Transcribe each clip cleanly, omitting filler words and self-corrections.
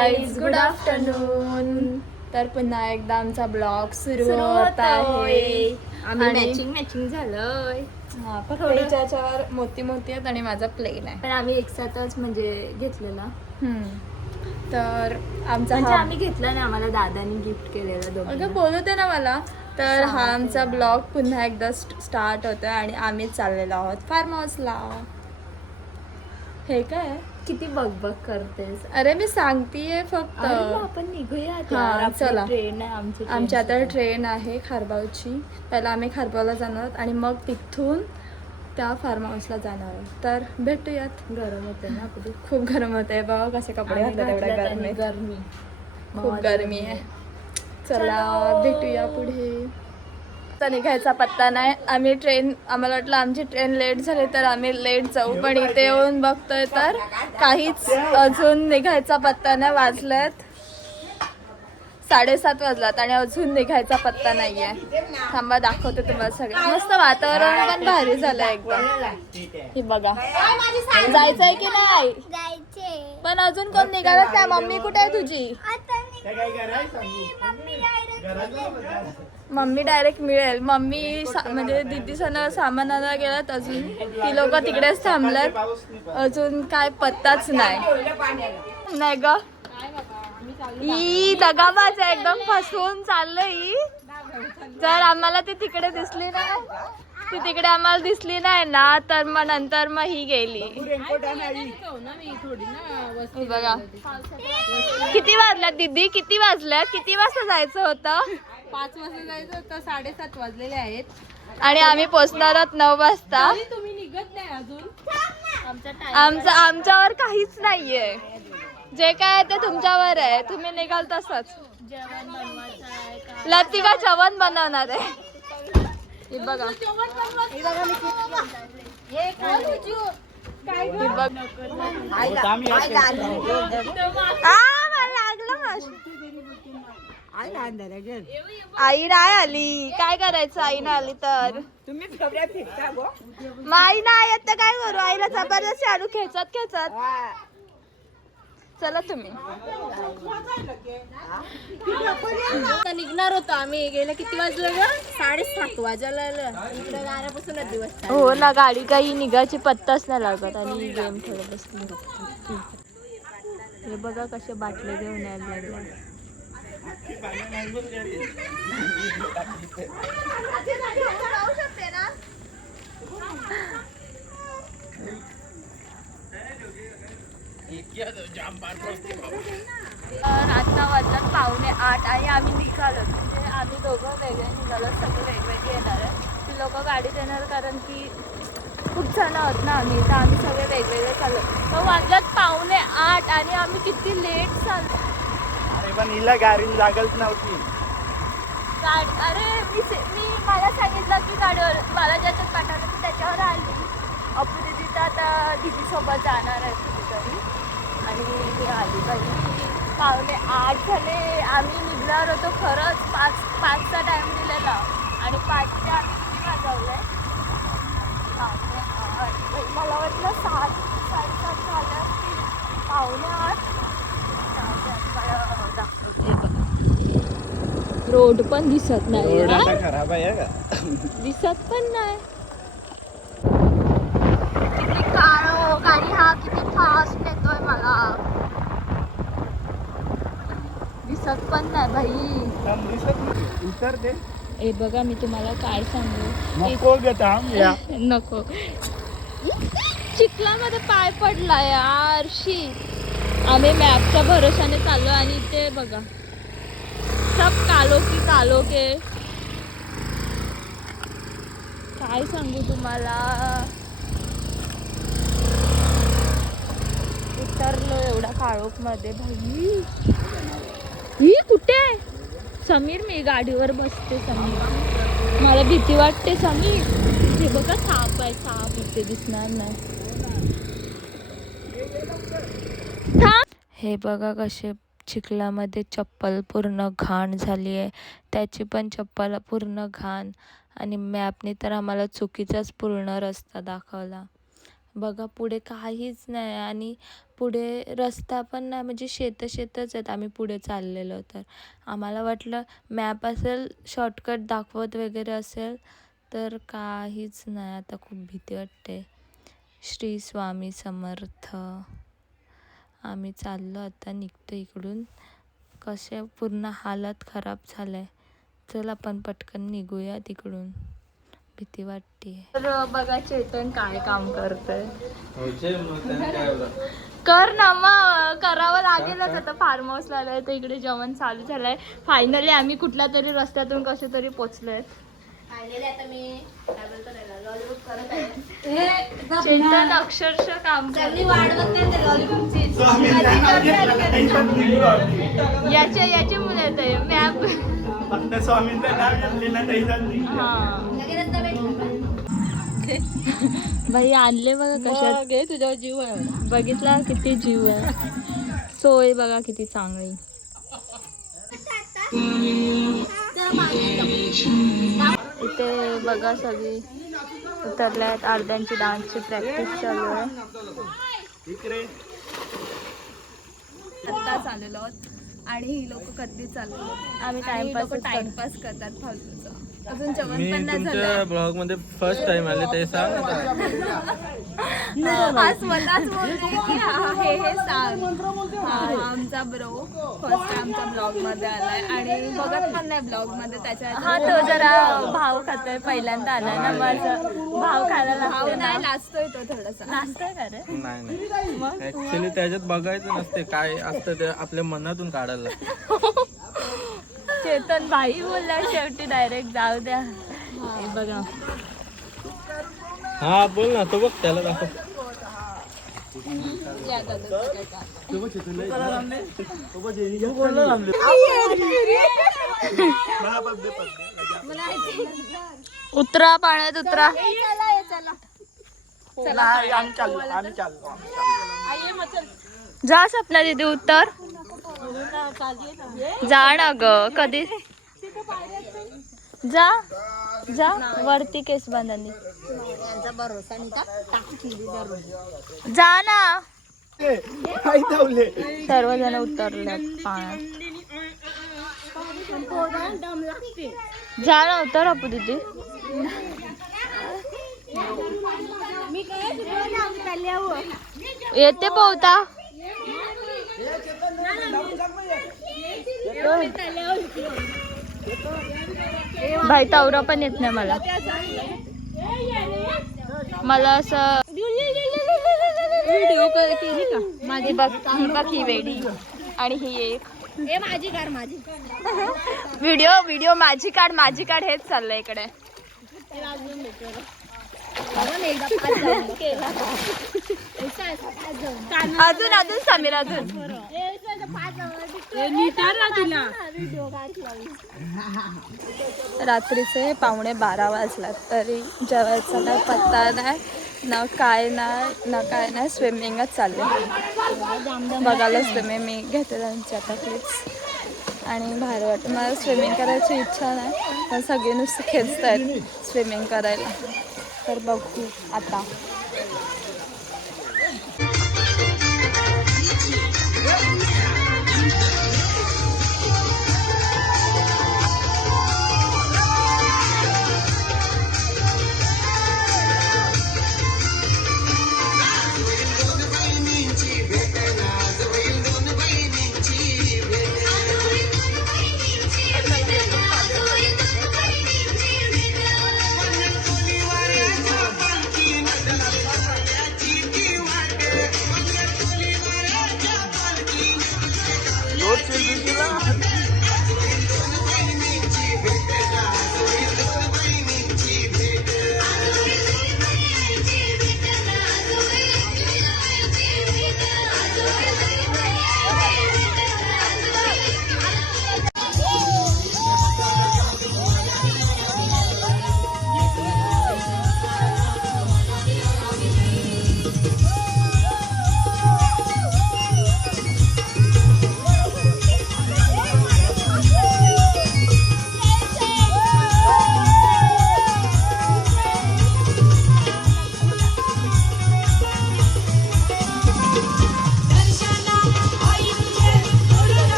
Guys, good afternoon. तर पुन्हा एकदा आमचा ब्लॉग सुरू होत आहे. आम्ही मॅचिंग झालंय. फक्त याच्यावर मोती मोती आहेत आणि माझा प्लेन आहे. पण आम्ही एकसाथच म्हणजे घेतलेला. तर आमचा म्हणजे आम्ही घेतला ना, आम्हाला दादानी गिफ्ट केलेला दोघांना. अगं बोलू दे ना मला. तर हा आमचा ब्लॉग पुन्हा एकदा स्टार्ट होतोय आणि आम्ही चाललेलो आहोत फार्म हाऊसला. हे काय किती बघ करतेस. अरे मी सांगतेय फक्त. आपण निघूया चला. ट्रेन आहे आमची आता ट्रेन आहे खारबावची. पहिला आम्ही खारबावला जाणार आहोत आणि मग तिथून त्या फार्म हाऊसला जाणार आहोत. तर भेटूयात. गरम होते ना, खूप गरम होते बघ. कसे कपडे घातले तेवढ्या गरमी खूप गरमी आहे. चला भेटूया पुढे. तर निघायचा पत्ता नाही. आम्हाला वाटलं आमची ट्रेन लेट झाली तर आम्ही लेट जाऊ, पण इथे येऊन बघतोय तर काहीच अजून निघायचा पत्ता नाही. वाजलेत 7:30 वाजलात आणि अजून निघायचा पत्ता नाहीये. थांबा दाखवते तुम्हाला सगळं. मस्त वातावरण पण भारी झालं एकदम. ही बघा. जायचंय की नाही? पण अजून कोण निघालच नाही. मम्मी कुठे आहे तुझी? मम्मी डायरेक्ट मिळेल. मम्मी म्हणजे दिदी सण सामान आणायला गेलात. अजून ती लोक तिकडेच थांबल्यात. अजून काय पत्ताच नाही ग. ही दगाबाज आहे एकदम. फसवून चाललंय. जर आम्हाला ती तिकडे दिसली नाही, ती तिकडे आम्हाला दिसली नाही ना, तर मग नंतर मग ही गेली. बघा किती वाजल्यात दीदी? किती वाजल्यात? किती वाजता जायचं होतं? 5 वाजता जायचं होतं. 7:30 वाजलेले आहेत आणि आम्ही पोचणार आहोत 9 वाजता. तुम्ही निघत नाही अजून. आमच्यावर काहीच नाहीये. जे काय ते तुमच्यावर आहे. तुम्ही निघाल तसंच. जेवण बनवायचं आहे का? लतिका जेवण बनवणार आहे. हे बघा. आई नाही आली. काय करायचं? आई नाही आली तर मग आई नाही येत तर काय करू? आईला जबरदस्ती आणू खेचत चला तुम्ही. निघणार होतो आम्ही. गेले किती वाजलं ग? 7:30 वाजायला इकडे गाण्यापासूनच दिवस. हो ना, गाडी काही निघायची पत्ताच नाही लागत. आणि गेम खेळत बसली. हे बघा कसे बाटले घेऊन यायला लागले. आता वाजतात 7:45 आणि आम्ही निघालो. म्हणजे आम्ही दोघं वेगळे निघालो. सगळे वेगवेगळे येणार आहे. ती लोक गाडीत येणार कारण की खूप जण आहोत ना आम्ही. तर आम्ही सगळे वेगवेगळे चाललो. मग वाजतात 7:45 आणि आम्ही किती लेट चाललो. अरे पण हिला गाडी लागत नव्हती. अरे मी मला सांगितलं की गाडीवर मला ज्याच्यात पाठवलं की त्याच्यावर आली. अप्पू दिदी तर आता दिदीसोबत जाणार आहे कुठेतरी आणि मी आली. बाई 7:45 झाले. आम्ही निघणार होतो खरंच 5चा टाइम दिलेला आणि 5चे आम्ही किती वाजवले? 7:45. मला वाटलं 7:30 झालं की 7:45. रोड पण दिसत नाही. खराब आहे का? दिसत पण नाही. किती काळो गाडी. हा किती फास्ट नेतोय. मला दिसत पण नाही भाई. उतर दे. हे बघा मी तुम्हाला काय सांगू. नको नको. चिखलामध्ये पाय पडला यार. आम्ही मॅपच्या भरोशाने चाललो आणि ते बघा सब कालो के. काय सांगू तुम्हाला. उतरलो एवढा काळोख मध्ये भाई. ही कुठे? समीर, मी गाडीवर बसते. समीर, मला भीती वाटते. समीर, हे बघा साप आहे. साप इथे दिसणार नाही. हे बघा कसे चिखलामध्ये चप्पल पूर्ण घाण झाली आहे. त्याची पण चप्पल पूर्ण घाण. आणि मॅपने तर आम्हाला चुकीचाच पूर्ण रस्ता दाखवला. बघा पुढे काहीच नाही आणि पुढे रस्ता पण नाही, म्हणजे शेतच आहेत. आम्ही पुढे चाललेलो तर आम्हाला वाटलं मॅप असेल, शॉर्टकट दाखवत वगैरे असेल, तर काहीच नाही. आता खूप भीती वाटते. श्री स्वामी समर्थ. आम्ही चाललो आता, निघतो इकडून. कसे पूर्ण हालत खराब झालंय. चल आपण पटकन निघूया तिकडून, भीती वाटते. तर बघा चेतन काय काम करतोय. कर ना मग, करावं लागेलच. आता फार्म हाऊसला आलाय तर इकडे जेवण चालू झालंय. फायनली आम्ही कुठल्या तरी रस्त्यातून कसे तरी पोचलोय. आता मी काय बोलतो त्याला, लॉलीपॉप करत आहे. चेतन अक्षरशः काम सगळी वाट बघते त्या लॉलीपॉपची. याचे मुलं येत आहे मॅप. फक्त स्वामींचं नाव घेतलेलं नाही झाली. बाई आणले बघा कशात. तुझ्यावर जीव आहे. बघितला किती जीव आहे. सोय बघा किती चांगली. इथे बघा सगळी उतरल्यात. अर्ध्यांची डान्सची प्रॅक्टिस चालू आहे. आत्ता चाललेलो आहोत आणि ही लोक कधी चालू. आम्ही टाइमपास करतात फालतूचं. अजून जेवण पण नाही झालं. ब्लॉग मध्ये फर्स्ट टाइम आले ते सांग. आज मलाच बोलते की हे सांग. आमचा ब्रो फर्स्ट टाइम आमच्या ब्लॉग मध्ये आलाय आणि बघत पण नाही ब्लॉग मध्ये. त्याच्या हा तो जरा भाव खातोय, पहिल्यांदा आलाय ना. माझं भाव खायला लागतो नाही, लाजतोय तो थोडासा. लाजतोय का रे? नाही ऍक्च्युली त्याच्यात बघायचं नसते काय असतं ते, आपल्या मनातून काढायला लागतं. चेतन भाई बोलला शेवटी डायरेक्ट. जाऊ द्या. हे बघा हा बोल ना, तो बघ त्याला दाखव. उतरा पाण्यात उतरा. आम्ही चाललो. जा सपना दीदी उतर. जा ना ग, कधी जा जा वरती केस बांधानी. जा ना. सर्वजण उतरले पाण्यात. जा ना उतर अपू दीदी. येते पोहता. भाई तावरा पण येत नाही मला असं. व्हिडिओ केली का माझी बघ ही वेडी आणि ही एक. माझी कार माझी. व्हिडिओ माझी काढ हेच चाललंय इकडे. अजून समीर अजून. रात्रीचे 11:15 वाजलात तरी जेवायचा काय पत्ता नाही ना. काय नाही स्विमिंगच चालले. बघायलाच तुम्ही मी घेते त्यांची आता क्लिप्स आणि भारी वाटतं. मला स्विमिंग करायची इच्छा नाही पण सगळे नुसतं खेचत आहेत स्विमिंग करायला. तर बघू आता.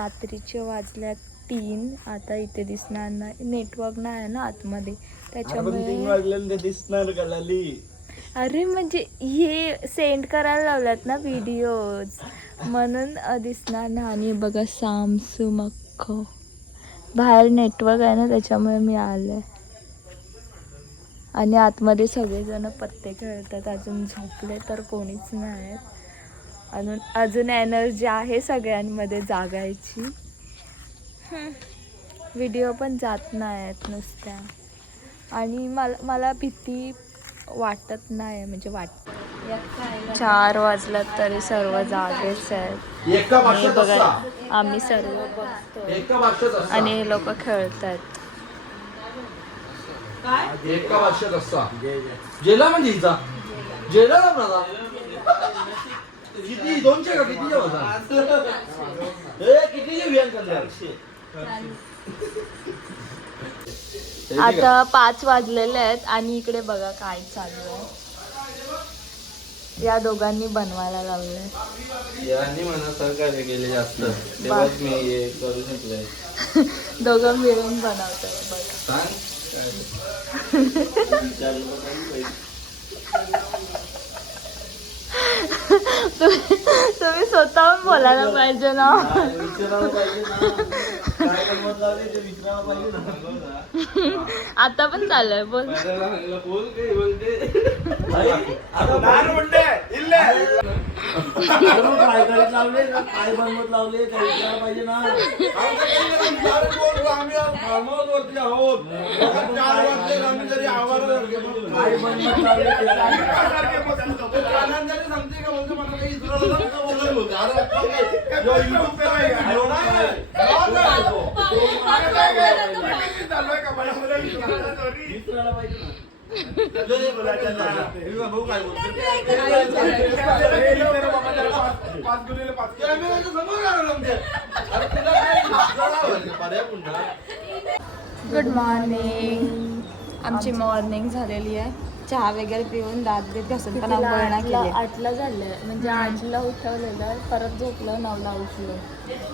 रात्रीचे वाजल्या 3. आता इथे दिसणार नाही, नेटवर्क नाही आहे ना आतमध्ये, त्याच्यामुळे दिसणार कलाली. अरे म्हणजे हे सेंड करायला लावल्यात ना व्हिडिओज, म्हणून दिसणार ना. आणि बघा सामसूम अख्खं बाहेर नेटवर्क आहे ना, त्याच्यामुळे मी आले. आणि आतमध्ये सगळेजण पत्ते खेळतात, अजून झोपले तर कोणीच नाही. अजून एनर्जी आहे सगळ्यांमध्ये जागायची. व्हिडिओ पण जात नाही आहेत नुसत्या. आणि मला भीती वाटत नाही, म्हणजे 4 वाजल्यात तरी सर्व जागेच आहेत. आणि बघा आम्ही सर्व बघतो आणि हे लोक खेळत आहेत. एका वर्षात असा जेला म्हणजे हिचा जेला ना किती 200 का किती आता 5 वाजलेले आहेत आणि इकडे बघा काय चालू आहे. या दोघांनी बनवायला लावलंय. यांनी मला सहकार्य केले जास्त, तेव्हाच मी हे करू शकलोय. दोघं मिळून बनवतात बघा. तुम्ही स्वतःहून बोलायला पाहिजे ना. आता पण चालूय बोल. काय बनवत लावले पाहिजे ना. Good morning. आमची मॉर्निंग झालेली आहे. चहा वगैरे पिऊन दात बीत घासून पण आंघोळणा केली. 8ला झालं, म्हणजे 8ला उठवलेलं, परत झोपलं, 9ला उठलो,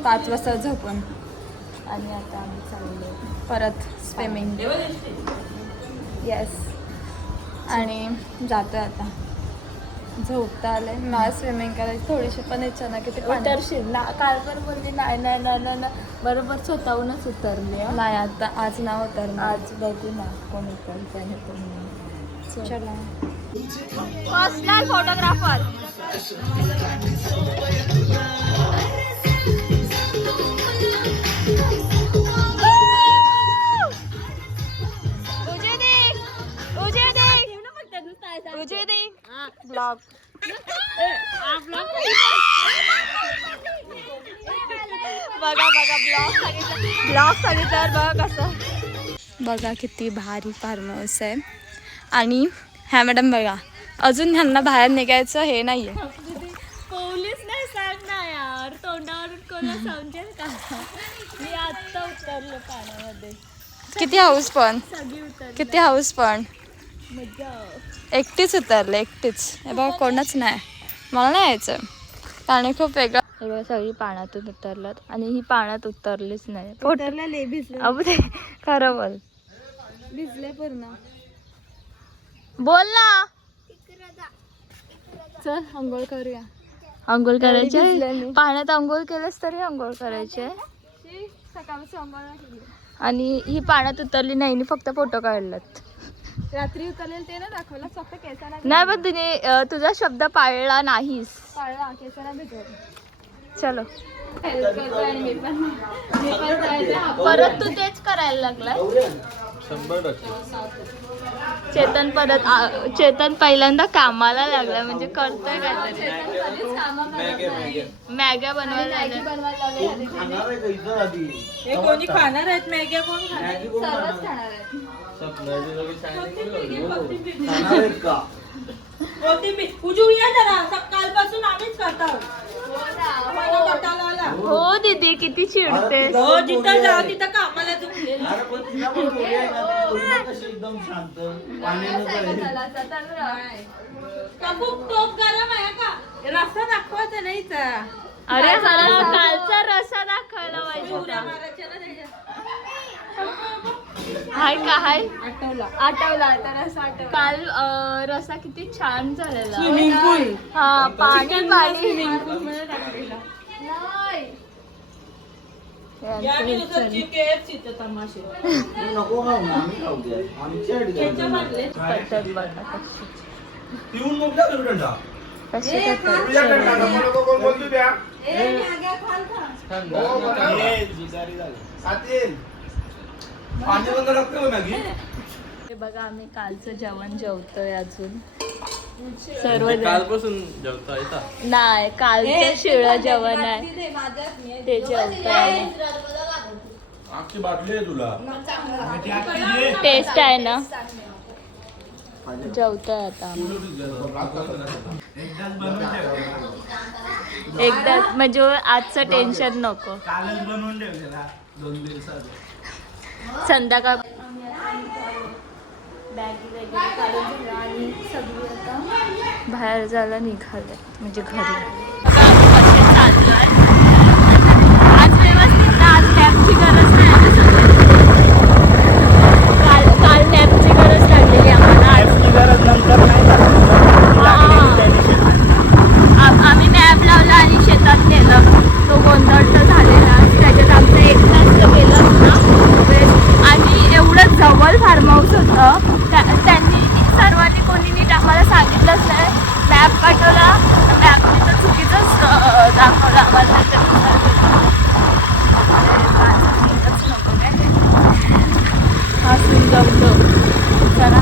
5 वाजता झोपून. आणि आता आम्ही चाललो परत स्विमिंग. येस. आणि जातोय आता. झोपता आले. मला स्विमिंग करायची थोडीशी पण इच्छा ना, किती उतरशील ना. काल पण बोलली नाही नाही नाही नाही, बरोबर स्वतःहूनच उतरली. नाही आता आज ना उतरणार. आज बघू ना कोण उतरत आहे तुम्ही. चला. Personal photographer. ब्लॉग बघा ब्लॉग सांगितल्यावर बघा कसं. बघा किती भारी फार्म हाऊस आहे. आणि ह्या मॅडम बघा, अजून ह्यांना बाहेर निघायचं हे नाहीये. पोलीस नाही सांग ना यार, तोंडावरून कोणाला समजेल का. मी आत्ता उतरलो पाण्यामध्ये. किती हाऊस पण, सगळी उतरली. किती हाऊस पण. मज्जा. एकटीच उतरले, एकटीच. हे बघा कोणच नाही. मला नाही यायचं. पाणी खूप वेगळं. हे बघा सगळी पाण्यातून उतरलात आणि ही पाण्यात उतरलीच नाही. उतरलेले भिजले. अबू ते खरं बोल. भिजले पूर्ण. बोल ना. चल अंघोळ करूया. अंघोळ करायचे. भिजलेली. पाण्यात अंघोळ केलंस तरी अंघोळ करायचे. सकाळची अंघोळ केली. आणि ही पाण्यात उतरली नाही, फक्त फोटो काढलात. रात्री उतरलेलं ते ना दाखवलं, फक्त केसाला नाही पण तिने तुझा शब्द पाळला नाहीस. पाळला, केसाला भिजवलं. चलो. मी पण परत तू तेच करायला लागलाय. 100%. चेतन पहिल्यांदा कामाला लागला, म्हणजे करतोय काहीतरी. मॅग्या बनवायला कोणी खाणार आहेत मॅग्या? कोण सर्वच खाणार आहेत. सकाळपासून आम्हीच करतो. हो दीदी किती चिडते. जिथं जाऊ तिथं कामाला एकदम शांत. खूप टोप गरम आहे का? रस्ता दाखवायचा नाहीच. अरे कालचा रस्सा दाखवायला हाय का हाय आठवला तर रस्सा आठवला. काल रस्सा किती छान झालेला. स्विमिंग पूल. हा पाणी पाणी स्विमिंग पूल मध्ये टाकलेला. नको खाऊ ना, आम्ही खाऊ दे. पद्धत बघा पिऊन मग जा तुम्ही डंडा. कशी तुझ्या डंडा नको कोण बोलतो त्या सातील पाणी बंद लागतं मॅगी. हे बघा आम्ही कालचं जेवण जेवतोय अजून सर्व म्हणजे कालपासून जेवता येता. नाही कालचं शिळं जेवण आहे ते जेवतोय. आमची बाटली आहे तुला. टेस्ट आहे ना. जेवतोय आता आम्ही. एकदा म्हणजे आजचं टेन्शन नको. कालच बनवून ठेवलेला 2 दिवसात. संध्याकाळ बॅगी वगैरे काढून झालं आणि सगळी आता बाहेर जायला निघाले म्हणजे घरी. आज व्यवस्थित आज नॅपची गरज नाही. काल नॅपची गरज लागलेली आम्हाला. आम्ही नॅप लावला आणि शेतात नेलं. तो गोंधळ तर झालेला. त्याच्यात आमचं एक तास गेलं ना. आणि एवढं जवळ फार्म हाऊस होतं. त्यांनी सर्वांनी कोणी नीट आम्हाला सांगितलंच नाही. मॅप पाठवला मॅपने तर चुकीचंच दाखवलं आम्हाला. हा सीन जमतो. चला